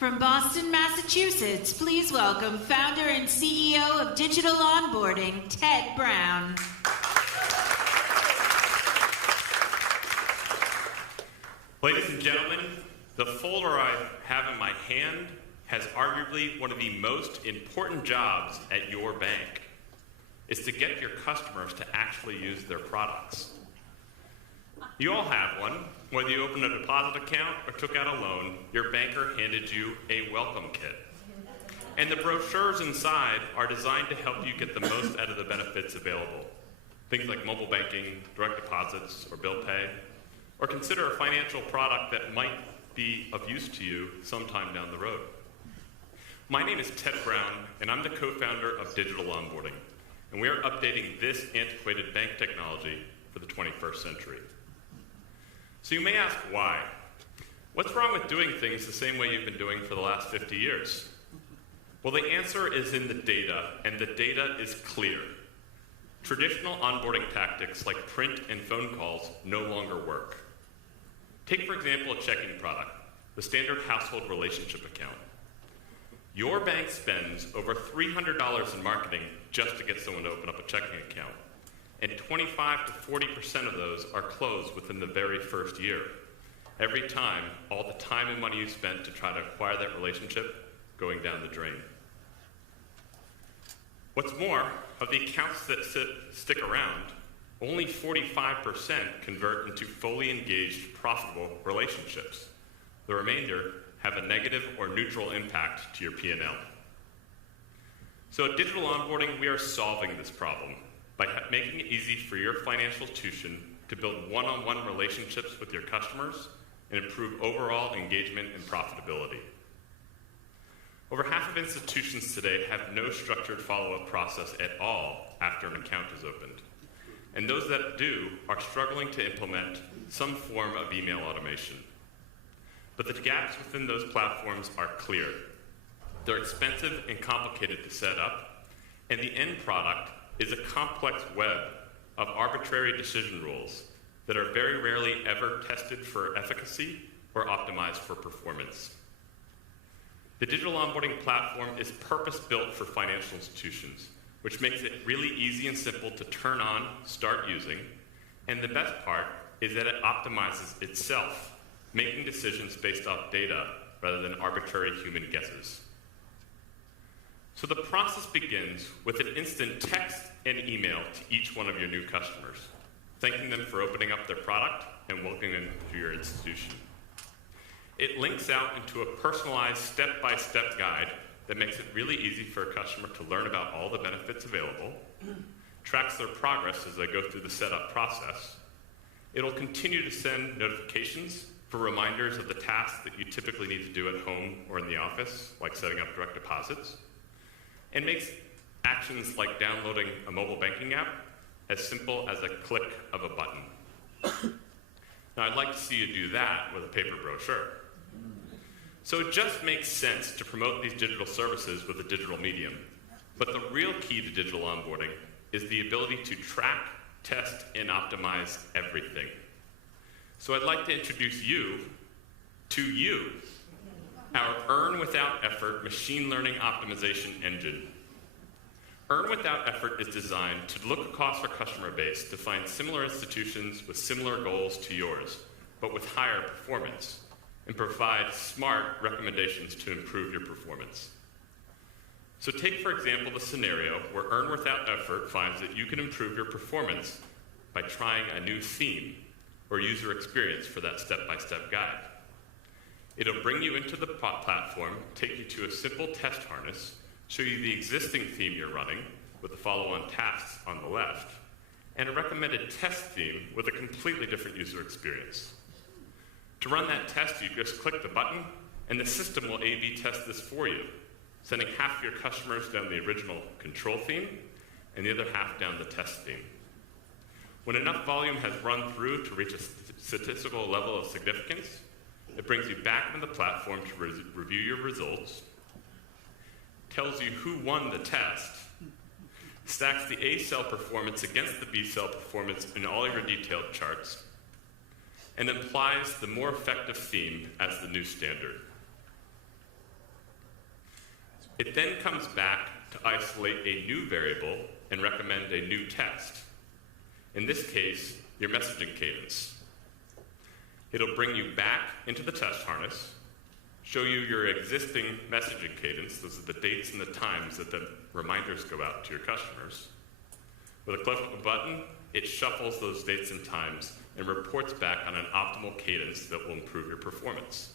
From Boston, Massachusetts, please welcome founder and CEO of Digital Onboarding, Ted Brown. Ladies and gentlemen, the folder I have in my hand has arguably one of the most important jobs at your bank. It's to get your customers to actually use their products. You all have one. Whether you opened a deposit account or took out a loan, your banker handed you a welcome kit. And the brochures inside are designed to help you get the most out of the benefits available. Things like mobile banking, direct deposits, or bill pay, or consider a financial product that might be of use to you sometime down the road. My name is Ted Brown, and I'm the co-founder of Digital Onboarding, and we are updating this antiquated bank technology for the 21st century. So you may ask why. What's wrong with doing things the same way you've been doing for the last 50 years? Well, the answer is in the data, and the data is clear. Traditional onboarding tactics like print and phone calls no longer work. Take, for example, a checking product, the standard household relationship account. Your bank spends over $300 in marketing just to get someone to open up a checking account. And 25 to 40% of those are closed within the very first year. Every time, all the time and money you spent to try to acquire that relationship going down the drain. What's more, of the accounts that stick around, only 45% convert into fully engaged, profitable relationships. The remainder have a negative or neutral impact to your P&L. So at Digital Onboarding, we are solving this problem by making it easy for your financial institution to build one-on-one relationships with your customers and improve overall engagement and profitability. Over half of institutions today have no structured follow-up process at all after an account is opened. And those that do are struggling to implement some form of email automation. But the gaps within those platforms are clear. They're expensive and complicated to set up, and the end product is a complex web of arbitrary decision rules that are very rarely ever tested for efficacy or optimized for performance. The digital onboarding platform is purpose-built for financial institutions, which makes it really easy and simple to turn on, start using, and the best part is that it optimizes itself, making decisions based off data rather than arbitrary human guesses. So the process begins with an instant text and email to each one of your new customers, thanking them for opening up their product and welcoming them to your institution. It links out into a personalized step-by-step guide that makes it really easy for a customer to learn about all the benefits available, tracks their progress as they go through the setup process. It'll continue to send notifications for reminders of the tasks that you typically need to do at home or in the office, like setting up direct deposits, and makes actions like downloading a mobile banking app as simple as a click of a button. Now, I'd like to see you do that with a paper brochure. So it just makes sense to promote these digital services with a digital medium. But the real key to digital onboarding is the ability to track, test, and optimize everything. So I'd like to introduce you to you, our Earn Without Effort machine learning optimization engine. Earn Without Effort is designed to look across our customer base to find similar institutions with similar goals to yours, but with higher performance, and provide smart recommendations to improve your performance. So take, for example, the scenario where Earn Without Effort finds that you can improve your performance by trying a new theme or user experience for that step-by-step guide. It'll bring you into the platform, take you to a simple test harness, show you the existing theme you're running with the follow-on tasks on the left, and a recommended test theme with a completely different user experience. To run that test, you just click the button, and the system will A/B test this for you, sending half of your customers down the original control theme and the other half down the test theme. When enough volume has run through to reach a statistical level of significance, it brings you back on the platform to review your results, tells you who won the test, stacks the A cell performance against the B cell performance in all your detailed charts, and applies the more effective theme as the new standard. It then comes back to isolate a new variable and recommend a new text. In this case, your messaging cadence. It'll bring you back into the test harness, show you your existing messaging cadence. Those are the dates and the times that the reminders go out to your customers. With a click of a button, it shuffles those dates and times and reports back on an optimal cadence that will improve your performance.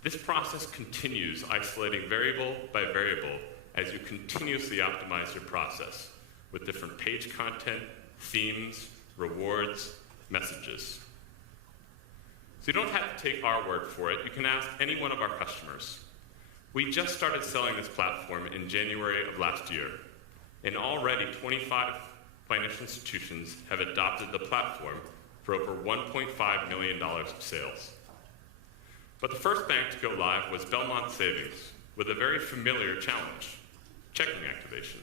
This process continues, isolating variable by variable as you continuously optimize your process with different page content, themes, rewards, messages. So you don't have to take our word for it. You can ask any one of our customers. We just started selling this platform in January of last year, and already 25 financial institutions have adopted the platform for over $1.5 million of sales. But the first bank to go live was Belmont Savings, with a very familiar challenge, checking activation.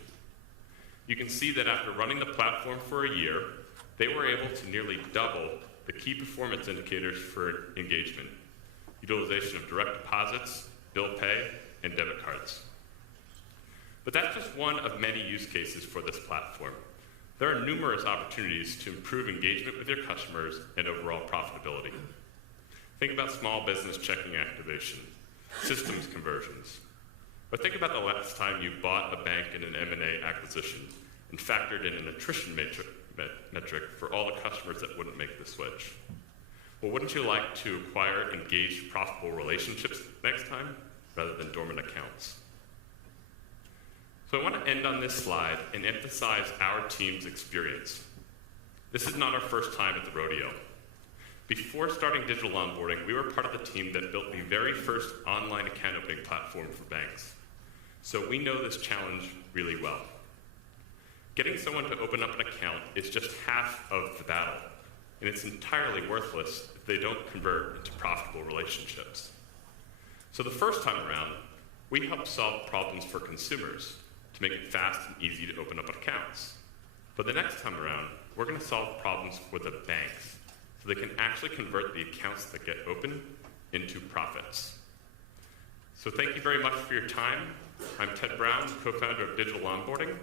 You can see that after running the platform for a year, they were able to nearly double the key performance indicators for engagement: utilization of direct deposits, bill pay, and debit cards. But that's just one of many use cases for this platform. There are numerous opportunities to improve engagement with your customers and overall profitability. Think about small business checking activation, systems conversions, or think about the last time you bought a bank in an M&A acquisition and factored in an attrition metric for all the customers that wouldn't make the switch. Well, wouldn't you like to acquire engaged, profitable relationships next time rather than dormant accounts? So I want to end on this slide and emphasize our team's experience. This is not our first time at the rodeo. Before starting Digital Onboarding, we were part of the team that built the very first online account opening platform for banks. So we know this challenge really well. Getting someone to open up an account is just half of the battle, and it's entirely worthless if they don't convert into profitable relationships. So the first time around, we helped solve problems for consumers to make it fast and easy to open up accounts. But the next time around, we're going to solve problems for the banks so they can actually convert the accounts that get open into profits. So thank you very much for your time. I'm Ted Brown, co-founder of Digital Onboarding.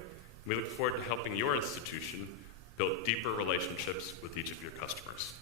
We look forward to helping your institution build deeper relationships with each of your customers.